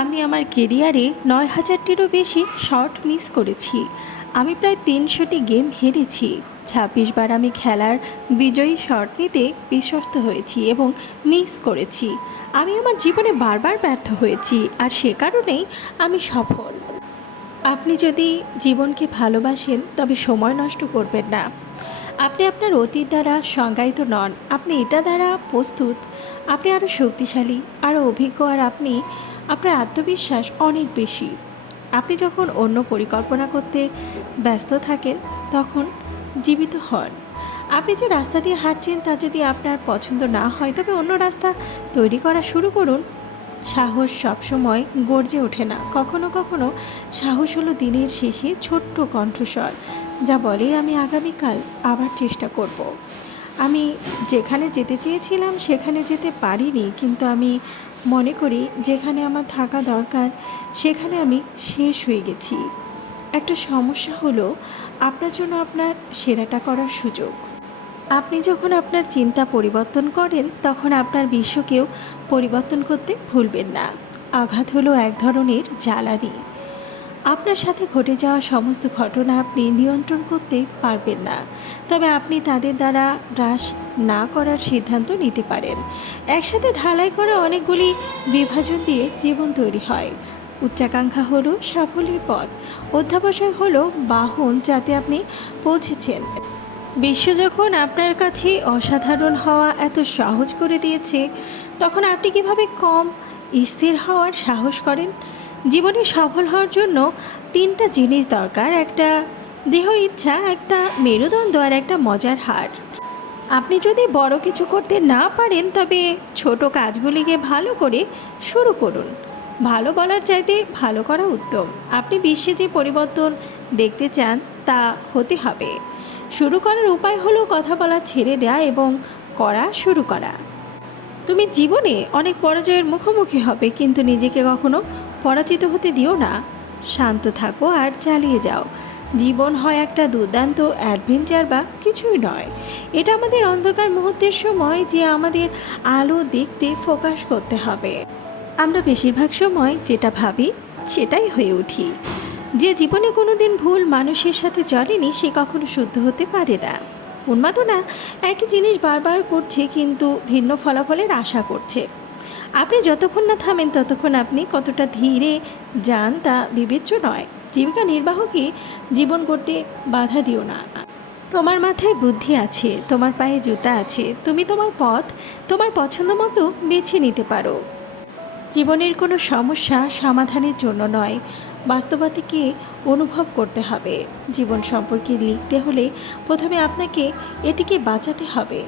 আমি আমার কেরিয়ারে ৯,০০০টিরও বেশি শট মিস করেছি। আমি প্রায় ৩০০টি গেম হেরেছি। ২৬ বার আমি খেলার বিজয়ী শট নিতে বিশ্বস্ত হয়েছি এবং মিস করেছি। আমি আমার জীবনে বারবার ব্যর্থ হয়েছি, আর সে কারণেই আমি সফল। আপনি যদি জীবনকে ভালোবাসেন তবে সময় নষ্ট করবেন না। আপনি আপনার অতীত দ্বারা সংজ্ঞায়িত নন, আপনি এটা দ্বারা প্রস্তুত। আপনি আরও শক্তিশালী, আরও অভিজ্ঞ, আর আপনার আত্মবিশ্বাস অনেক বেশি। আপনি যখন অন্য পরিকল্পনা করতে ব্যস্ত থাকেন তখন জীবিত হন। আপনি যে রাস্তা দিয়ে হাঁটছেন তা যদি আপনার পছন্দ না হয় তবে অন্য রাস্তা তৈরি করা শুরু করুন। সাহস সবসময় গর্জে ওঠে না, কখনো কখনো সাহস হলো দিনের শেষে ছোট্ট কণ্ঠস্বর যা বলে আমি আগামীকাল আবার চেষ্টা করব। আমি যেখানে যেতে চেয়েছিলাম সেখানে যেতে পারিনি, কিন্তু আমি মনে করি যেখানে আমার থাকা দরকার সেখানে আমি শেষ হয়ে গেছি। একটা সমস্যা হলো আপনার জন্য আপনার সেরাটা করার সুযোগ। আপনি যখন আপনার চিন্তা পরিবর্তন করেন তখন আপনার বিশ্বকেও পরিবর্তন করতে ভুলবেন না। আঘাত হলো এক ধরনের জ্বালানি। আপনার সাথে ঘটে যাওয়া সমস্ত ঘটনা আপনি নিয়ন্ত্রণ করতে পারবেন না, তবে আপনি তাদের দ্বারা হ্রাস না করার সিদ্ধান্ত নিতে পারেন। একসাথে ঢালাই করা অনেকগুলি বিভাজন দিয়ে জীবন তৈরি হয়। উচ্চাকাঙ্ক্ষা হলো সাফল্যের পথ, অধ্যাবসায় হলো বাহন যাতে আপনি পৌঁছেছেন। বিশ্ব যখন আপনার কাছে অসাধারণ হওয়া এত সহজ করে দিয়েছে, তখন আপনি কিভাবে কম স্থির হওয়ার সাহস করেন? জীবনে সফল হওয়ার জন্য তিনটা জিনিস দরকার: একটা দেহ ইচ্ছা, একটা মেরুদণ্ড, আর একটা মজার হার। আপনি যদি বড় কিছু করতে না পারেন তবে ছোট কাজগুলিকে ভালো করে শুরু করুন। ভালো বলার চাইতে ভালো করা উত্তম। আপনি বিশ্বে যে পরিবর্তন দেখতে চান তা হতে হবে। শুরু করার উপায় হলো কথা বলা ছেড়ে দেওয়া এবং করা শুরু করা। তুমি জীবনে অনেক পরাজয়ের মুখোমুখি হবে, কিন্তু নিজেকে কখনো পরাজিত হতে দিও না। শান্ত থাকো আর চালিয়ে যাও। জীবন হয় একটা দুর্দান্ত অ্যাডভেঞ্চার বা কিছুই নয়। এটা আমাদের অন্ধকার মুহূর্তের সময় যে আমাদের আলো দেখতে ফোকাস করতে হবে। আমরা বেশিরভাগ সময় যেটা ভাবি সেটাই হয়ে উঠি। যে জীবনে কোনো দিন ভুল মানুষের সাথে চলেনি সে কখনো শুদ্ধ হতে পারে না। উন্মাদনা একই জিনিস বারবার করছে কিন্তু ভিন্ন ফলাফলের আশা করছে। আপনি যতক্ষণ না থামেন ততক্ষণ আপনি কতটা ধীরে যান তা বিবেচ্য নয়। জীবিকা নির্বাহকে জীবন করতে বাধা দিও না। তোমার মাথায় বুদ্ধি আছে, তোমার পায়ে জুতা আছে, তুমি তোমার পথ তোমার পছন্দ মতো বেছে নিতে পারো। জীবনের কোনো সমস্যা সমাধানের জন্য নয়, বাস্তবতাকে অনুভব করতে হবে। জীবন সম্পর্কে লিখতে হলে প্রথমে আপনাকে এটিকে বাঁচাতে হবে।